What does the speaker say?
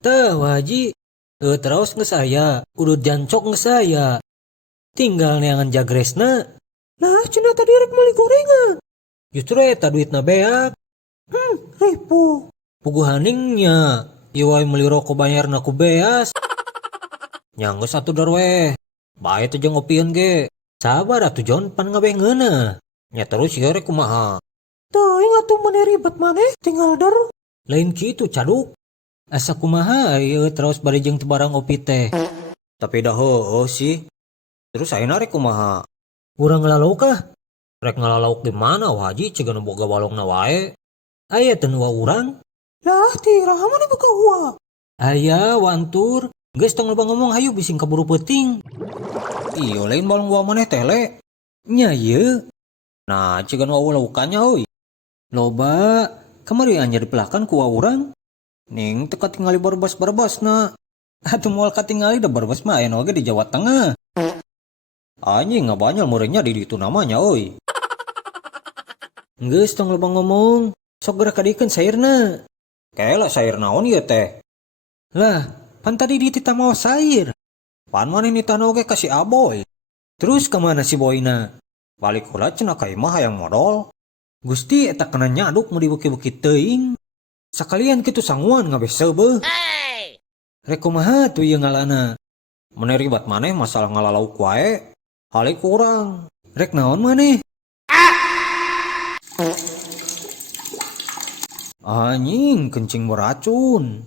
Tahu Haji, terus nge saya, udah jancok nge saya. Tinggal neangan jagresna. Nah, cina tadi rek meli gorengan. Justru eta duitna beak. Repo. Pugu haningnya, iwai meli rokok bayar naku beas. Nyanggo satu darweh. Bae tuh jeung ngopieun ge. Sabar atuh Jon pan ngabengeuna. Nya terus ieu rek kumaha? Teu atuh mane ribet maneh tinggal dar. Lain kitu caduk. Asa kumaha ieu terus bari jeung teu barang ngopi teh. Tapi dah heueuh sih. Terus ayeuna rek kumaha? Urang ngalauk kah? Rek ngalauk di mana Haji cegan boga walongna wae. Aya teu nu urang? Lah ti raha mane boga ua. Aya wantur. Geus tong loba ngomong hayu bising kaburu peuting. Iyo lain balong ua maneh teh le. Nya ieu. Nah cegan wa laukannya heuy. Loba kamari anyar dipelakan ku urang. Ning teu katingali barbas-barbasna. Atuh moal katingali da barbas mah aya oge di Jawa Tengah. Anjing ngabanyal meureunnya di ditu namanya euy. Geus tong loba ngomong. Sok geura kadikeun sairna. Kaela sair naon ieu teh? Lah, pan tadi ditita mau sair. Pan maneh nitana oge ka si Aboy. Terus kemana si boyna? Balik heula cenah ka imah hayang modal. Gusti eta kana nyaduk mau dibukit-bukit teuing. Sakalian kitu sanguan ngabeh seubeuh. Rek kumaha tuh ieu ngalana? Maneh ribet maneh masalah ngalalauk wae. Halik urang. Rek naon maneh? Anjing kencing beracun.